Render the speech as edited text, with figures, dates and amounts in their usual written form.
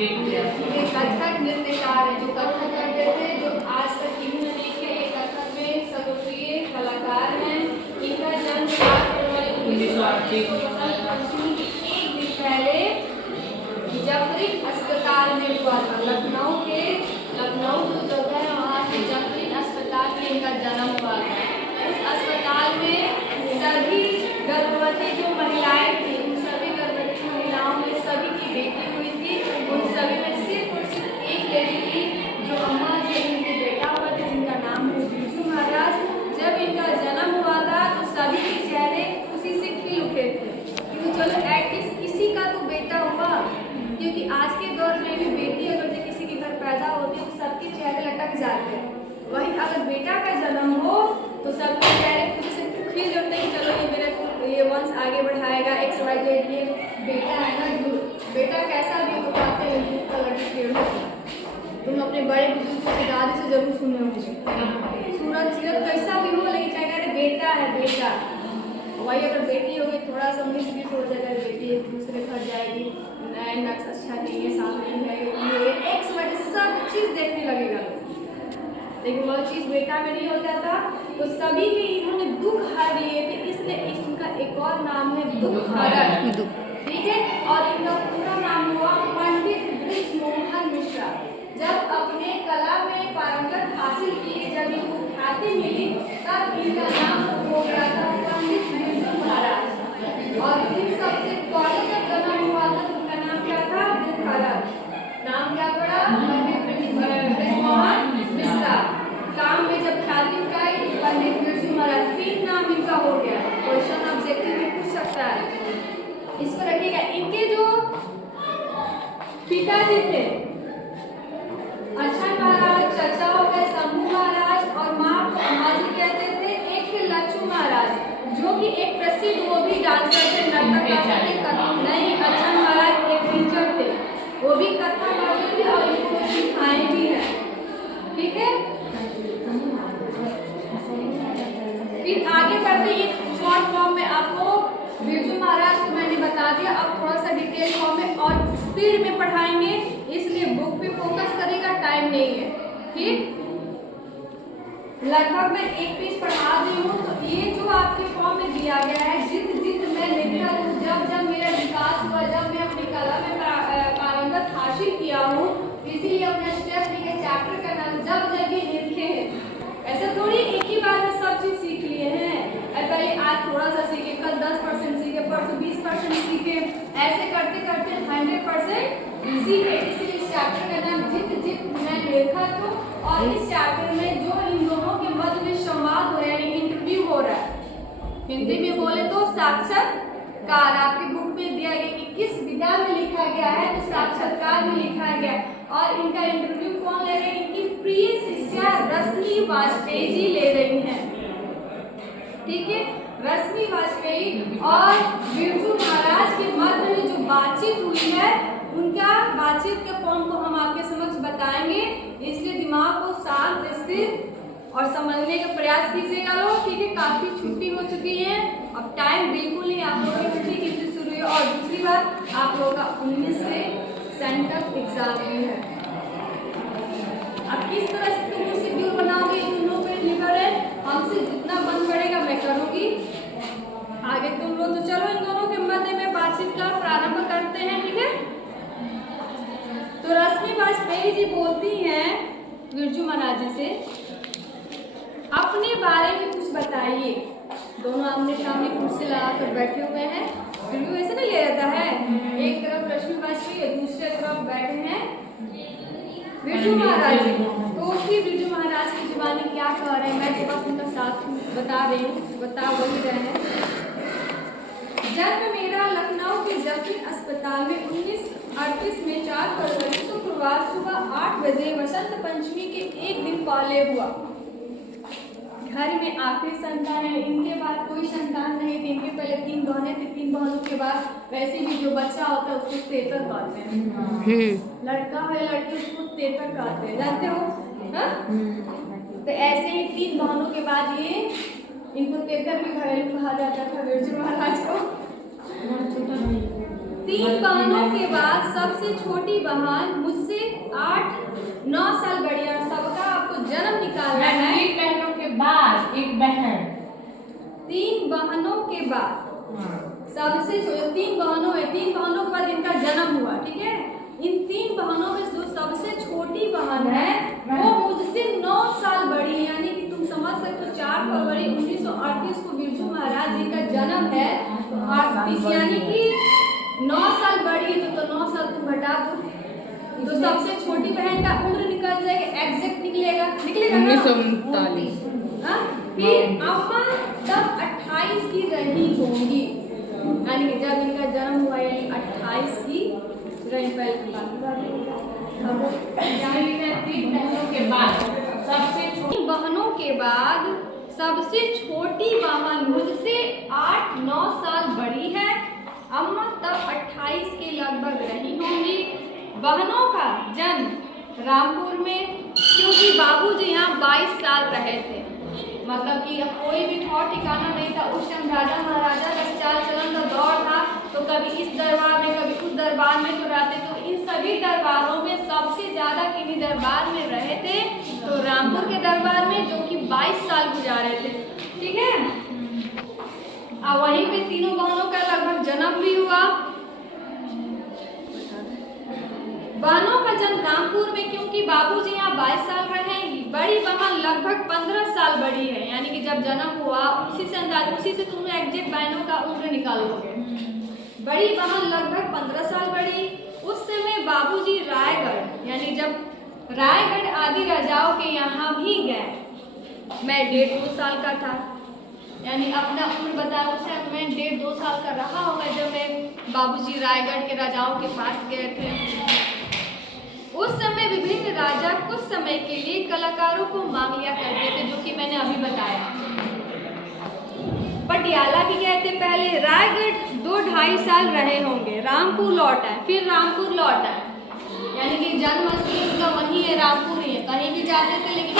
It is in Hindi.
ये कथक नृत्यकार है, जो कथक करते थे, जो आज तक किसी ने नहीं किया। ये कथक में सर्वप्रिय कलाकार हैं। इनका जन्म 4 फरवरी 1938 को बसंत पंचमी के एक दिन पहले जफरी अस्पताल में हुआ था। लखनऊ जो जगह है वहाँ के जफरी अस्पताल में इनका जन्म हुआ था। उस अस्पताल में सभी गर्भवती जो महिलाएं थी, उन सभी गर्भवती महिलाओं में सभी की बेटी हुई थी। उन सभी में सिर्फ और सिर्फ एक लेडी थी जो अम्मा जी, इनके बेटा हुआ था, जिनका नाम है बिरजू महाराज। जब इनका जन्म हुआ था तो सभी के चेहरे खुशी से खिल उठे थे, क्योंकि चलो एटलीस्ट किसी का तो बेटा हुआ। क्योंकि आज के दौर में भी बेटी अगर जो किसी के घर पैदा होती है तो सबके चेहरे लटक जाते हैं। वहीं अगर बेटा का जन्म हो तो सबके चेहरे खुशी से खिल उठते हैं, चलो ये मेरे को ये वंश आगे बढ़ाएगा, XYZ, ये बेटा है ना। बेटा कैसा भी तो कहते हैं दूध का लड्डू। तुम अपने बड़े बुजुर्गों की दादी से जरूर सुने होंगे, सूरत सीरत कैसा भी हो, लेकिन क्या कहते बेटा है बेटा। वही अगर बेटी होगी थोड़ा सा 19-20 हो जाएगा, बेटी एक दूसरे घर जाएगी, नए नक्श अच्छा नहीं है, साफ नहीं है, ये XYZ सब चीज़ देखने लगेगा। लेकिन वह चीज़ बेटा में नहीं होता था, तो सभी के इन्होंने दुख हर लिए थे, इसलिए इनका एक और नाम है दुख हरण। ठीक है, और इनका पूरा नाम हुआ पंडित बृजमोहन मिश्रा। जब अपने कला में पारंगत हासिल किए, जब इनको ख्याति मिली, तब इनका नाम हो गया था पंडित बिरजू महाराज। और फिर सबसे पहले जब जन्म हुआ था तो उनका नाम क्या था? दुख हरण। नाम क्या पड़ा? पंडित बृजमोहन मिश्रा। काम में जब ख्याति उठाई पंडित बिरजू महाराज, 3 नाम इनका हो गया। क्वेश्चन ऑब्जेक्टिव में पूछ सकता है, इसको रखिएगा। इनके जो पिताजी थे अक्षय महाराज, चाचा हो गए शंभू महाराज, और माँ को अम्मा जी कहते थे। एक थे लक्ष्मण महाराज, जो कि एक प्रसिद्ध वो भी डांसर थे, नर्तक थे। नहीं, अक्षय महाराज एक टीचर थे, वो भी कथक करते थे और इनको सिखाए भी है। ठीक है, फिर आगे बढ़ते हैं। शॉर्ट फॉर्म में आपको बिरजू महाराज को मैंने बता दिया, अब थोड़ा सा डिटेल फॉर्म में और स्पीड में पढ़ाएंगे, इसलिए बुक पे फोकस करेगा, टाइम नहीं है। ठीक, लगभग मैं एक पेज पढ़ा दी हूँ। तो ये जो आपके फॉर्म में दिया गया है, जित मैं निरंतर हूँ, जब मेरा विकास हुआ, जब मैं अपनी कला में पारंगत हासिल किया हूँ, इसीलिए अपना स्टेप लिखे, चैप्टर का नाम जब ये लिखे हैं। ऐसा थोड़ी एक ही बार में सब चीज सीख लिए हैं। पहले आज थोड़ा सा सीखे, कल 10% सीखे, परसों 20% सीखे, ऐसे करते करते 100% सीखे। इसीलिए इस चैप्टर का नाम जित मैं लेखक हूँ। और इस चैप्टर में जो इन दोनों के मध्य में संवाद हो रहा है, इंटरव्यू हो रहा है, हिंदी में बोले तो साक्षात्कार। आपकी बुक में दिया गया कि किस विधा में लिखा गया है, तो साक्षात्कार में लिखा गया। और इनका इंटरव्यू कौन ले रहे हैं? इनकी प्रिय शिष्या रश्मि वाजपेयी जी ले रही हैं। ठीक है, रश्मि वाजपेयी और बिरजू महाराज के मध्य में जो बातचीत हुई है, उनका बातचीत के फॉर्म को हम आपके समक्ष बताएंगे, इसलिए दिमाग को शांत, स्थिर और समझने का प्रयास कीजिएगा लोग। ठीक है, काफी छुट्टी हो चुकी है, अब टाइम बिल्कुल ही आप लोगों की छुट्टी कितनी शुरू है। और दूसरी बात, आप लोगों का 19 से सेंटर एग्जाम भी है। अब किस तरह से तुम शेड्यूल बनाओगे, इन लोगों पे निर्भर है, हमसे जितना बन पड़ेगा मैं करूँगी आगे तुम लोग। तो चलो इन दोनों के मध्य में बातचीत का प्रारंभ करते हैं। ठीक है, तो रश्मि वाजपेयी जी बोलती हैं बिरजू महाराज जी से, अपने बारे में कुछ बताइए। दोनों आमने सामने कुर्सी लगाकर बैठे हुए हैं, इंटरव्यू ऐसे नहीं लिया जाता है, एक तरफ रश्मि वाजपेयी और दूसरे तरफ बैठे हैं बिरजू महाराज जी। तो फिर बिरजू महाराज की जुबानी क्या कह रहे हैं, मैं तो बस उनका साथ बता रही हूँ, बता वही रहे हैं। जन्म मेरा लखनऊ के जफरी अस्पताल में 1938 में 4 फरवरी शुक्रवार सुबह 8 बजे वसंत पंचमी के एक दिन पहले हुआ। घर में आखिरी संतान है, इनके बाद कोई संतान नहीं थी। इनके पहले 3 बहनें थी, 3 बहनों के बाद वैसे भी जो बच्चा होता है उसको तेतर कहते हैं। लड़का हो या लड़की उसको तेतर कहते हैं, जानते हो। तो ऐसे ही 3 बहनों के बाद ये इनको तेतर भी घरेलू कहा जाता था बिरजू महाराज को। 3 बहनों के बाद सबसे छोटी बहन मुझसे 8-9 साल बड़ी है। सबका आपको जन्म निकालना है। 3 बहनों के बाद एक बहन, 3 बहनों के बाद सबसे 3 बहनों है, 3 बहनों के बाद इनका जन्म हुआ, ठीक है। इन 3 बहनों में जो सबसे छोटी बहन है वो मुझसे 9 साल बड़ी है। यानी कि तुम समझ सकते हो 4 फरवरी 1938 को बिरजू महाराज जी का जन्म है। तो 38 यानी कि 9 साल बड़ी है, तो 9 साल तुम घटा दो, तो सबसे छोटी बहन का उम्र निकल जाएगा, एग्जैक्ट निकलेगा ना 1939। फिर अम्मा तब 28 की रही होंगी, यानी कि जब इनका जन्म हुआ यानी 28 की रही। पहले की बात 3 बहनों के बाद सबसे छोटी बहनों के बाद सबसे छोटी बहन मुझसे 8-9 साल बड़ी है। अम्मा तब 28 के लगभग रही होंगी। बहनों का जन्म रामपुर में, क्योंकि बाबूजी यहाँ 22 साल रहे थे। मतलब कि अब कोई भी ठौर ठिकाना नहीं था उस टाइम। राजा महाराजा का चाल चलन का दौर था, तो कभी इस दरबार में कभी उस दरबार में तो रहते। तो इन सभी दरबारों में सबसे ज़्यादा किन्हीं दरबार में रहे थे, तो रामपुर के दरबार में, जो कि 22 साल गुजारे थे, ठीक है। और वहीं पे तीनों बहनों का लगभग जन्म भी हुआ। बहनों का जन्म रामपुर में, क्योंकि बाबूजी यहाँ 22 साल रहे। बड़ी बहन लगभग 15 साल बड़ी है, यानी कि जब जन्म हुआ उसी से तुम एग्जैक्ट बहनों का उम्र निकालोगे। बड़ी बहन लगभग 15 साल बड़ी। उस समय बाबूजी रायगढ़, यानी जब रायगढ़ आदि राजाओं के यहाँ भी गए, मैं 1.5-2 साल का था, यानी अपना उम्र बताया उसे मैं 1.5-2 साल का रहा होगा जब मैं बाबूजी रायगढ़ के राजाओं के पास गए थे। उस समय विभिन्न राजा कुछ समय के लिए कलाकारों को मांग लिया करते थे, जो कि मैंने अभी बताया। पटियाला भी गए थे पहले। रायगढ़ 2-2.5 साल रहे होंगे। रामपुर लौट आए, फिर रामपुर लौट आए, यानी कि जन्म स्थल उनका वहीं है, रामपुर ही है। कहीं भी जाते थे लेकिन